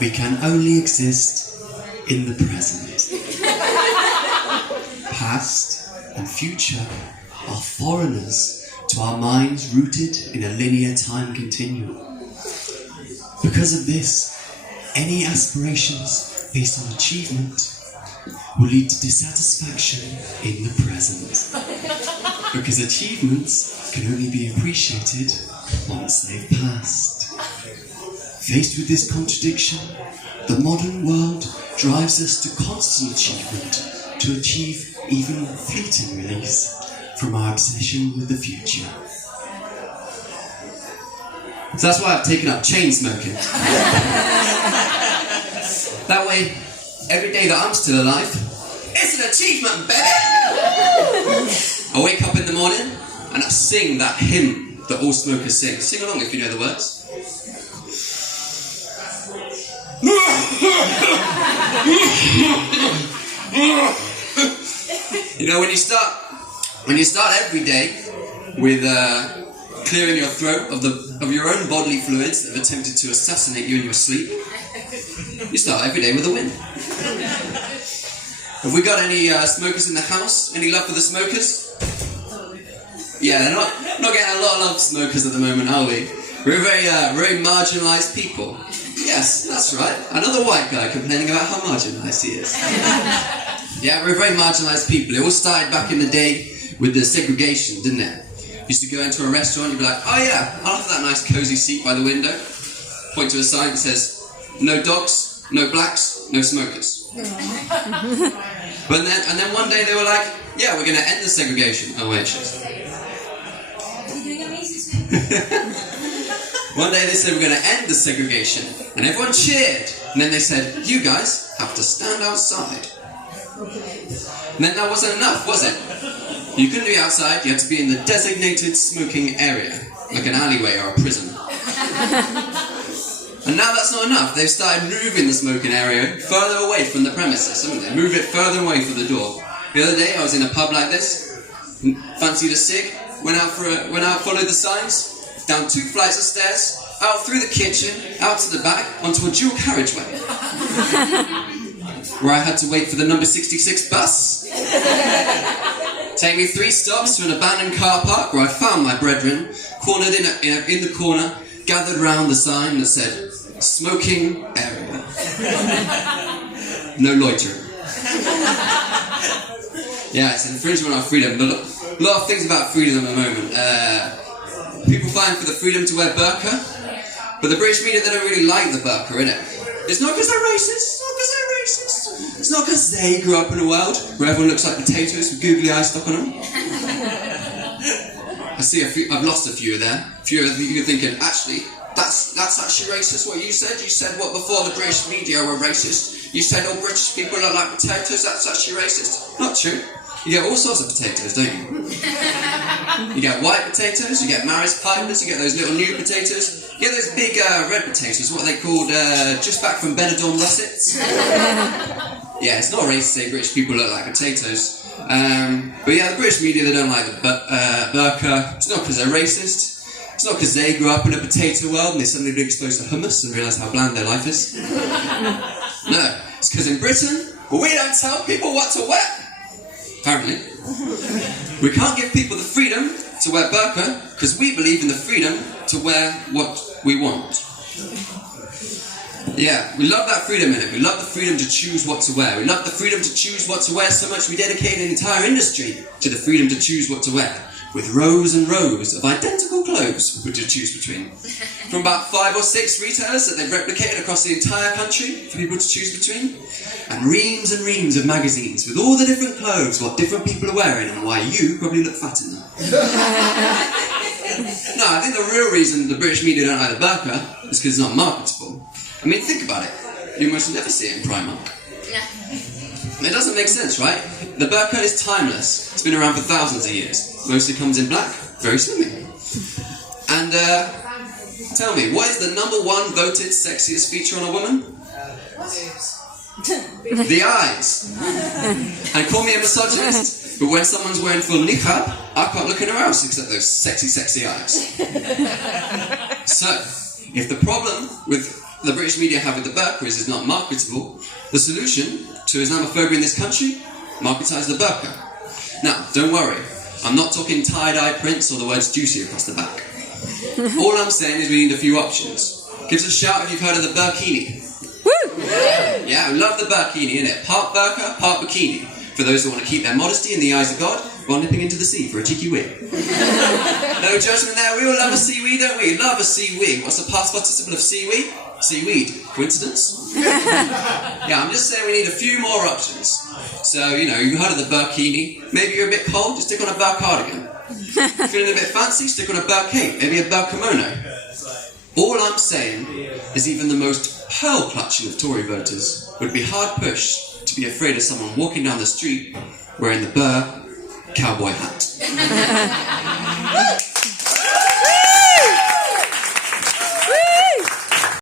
we can only exist in the present. Past and future are foreigners to our minds rooted in a linear time continuum. Because of this, any aspirations based on achievement will lead to dissatisfaction in the present. Because achievements can only be appreciated once they've passed. Faced with this contradiction, the modern world drives us to constant achievement to achieve even fleeting release from our obsession with the future. So that's why I've taken up chain smoking. That way, every day that I'm still alive, it's an achievement, baby! I wake up in the morning and I sing that hymn that all smokers sing. Sing along if you know the words. You know, when you start every day with clearing your throat of your own bodily fluids that have attempted to assassinate you in your sleep, you start every day with a win. Have we got any smokers in the house? Any love for the smokers? Yeah, they're not getting a lot of love, smokers, at the moment, are we? We're very marginalised people. Yes, that's right. Another white guy complaining about how marginalised he is. Yeah, we're very marginalised people. It all started back in the day with the segregation, didn't it? You used to go into a restaurant, you'd be like, oh yeah, I'll have that nice cosy seat by the window. Point to a sign that says, no dogs, no blacks, no smokers. And then one day they were like, yeah, we're going to end the segregation. Oh wait, shit. One day they said we're going to end the segregation, and everyone cheered. And then they said, you guys have to stand outside. And then that wasn't enough, was it? You couldn't be outside, you had to be in the designated smoking area, like an alleyway or a prison. And now that's not enough. They've started moving the smoking area further away from the premises, haven't they? Moved it further away from the door. The other day I was in a pub like this, fancied a cig, went out, followed the signs, down 2 flights of stairs, out through the kitchen, out to the back, onto a dual carriageway. Where I had to wait for the number 66 bus. Take me 3 stops to an abandoned car park where I found my brethren, cornered in the corner, gathered round the sign that said, smoking area. No loitering. Yeah, it's an infringement on freedom. A lot of things about freedom at the moment. People fighting for the freedom to wear burqa, but the British media, they don't really like the burqa, innit? It's not because they're racist, it's not because they grew up in a world where everyone looks like potatoes with googly eyes stuck on them. I see I've lost a few there. A few of you are thinking, actually, that's actually racist what you said. You said what before the British media were racist. You said all British people look like potatoes, that's actually racist. Not true. You get all sorts of potatoes, don't you? You get white potatoes, you get Maris Pipers, you get those little new potatoes. You get those big red potatoes, what are they called? Just back from Benidorm Russets. Yeah, it's not racist to say British people look like potatoes. But yeah, the British media, they don't like the burqa. It's not because they're racist. It's not because they grew up in a potato world and they suddenly get exposed to hummus and realise how bland their life is. No, it's because in Britain, we don't tell people what to wear. Apparently. We can't give people the freedom to wear burqa because we believe in the freedom to wear what we want. Yeah, we love that freedom in it. We love the freedom to choose what to wear. We love the freedom to choose what to wear so much we dedicate an entire industry to the freedom to choose what to wear. With rows and rows of identical clothes to choose between. From about 5 or 6 retailers that they've replicated across the entire country for people to choose between. And reams of magazines with all the different clothes, what different people are wearing and why you probably look fat in them. No, I think the real reason the British media don't like the burqa is because it's not marketable. I mean, think about it. You almost never see it in Primark. It doesn't make sense, right? The burqa is timeless. It's been around for thousands of years. Mostly comes in black, very slimming. And tell me, what is the #1 voted sexiest feature on a woman? The eyes. And call me a misogynist, but when someone's wearing full niqab, I can't look anywhere else except those sexy, sexy eyes. So, if the problem with the British media have with the burqa is not marketable, the solution to Islamophobia in this country, marketise the burqa. Now, don't worry, I'm not talking tie-dye prints or the words juicy across the back. All I'm saying is we need a few options. Give us a shout if you've heard of the burkini. Woo! Yeah, I love the burkini, innit? Part burqa, part bikini. For those who want to keep their modesty in the eyes of God while nipping into the sea for a cheeky wig. No judgment there, we all love a seaweed, don't we? Love a seaweed. What's the past participle of seaweed? Seaweed. Coincidence? Yeah, I'm just saying we need a few more options. So, you've heard of the burkini. Maybe you're a bit cold, just stick on a burq cardigan. Feeling a bit fancy, stick on a burq cape, maybe a burq kimono. All I'm saying is even the most pearl-clutching of Tory voters would be hard-pushed to be afraid of someone walking down the street wearing the cowboy hat.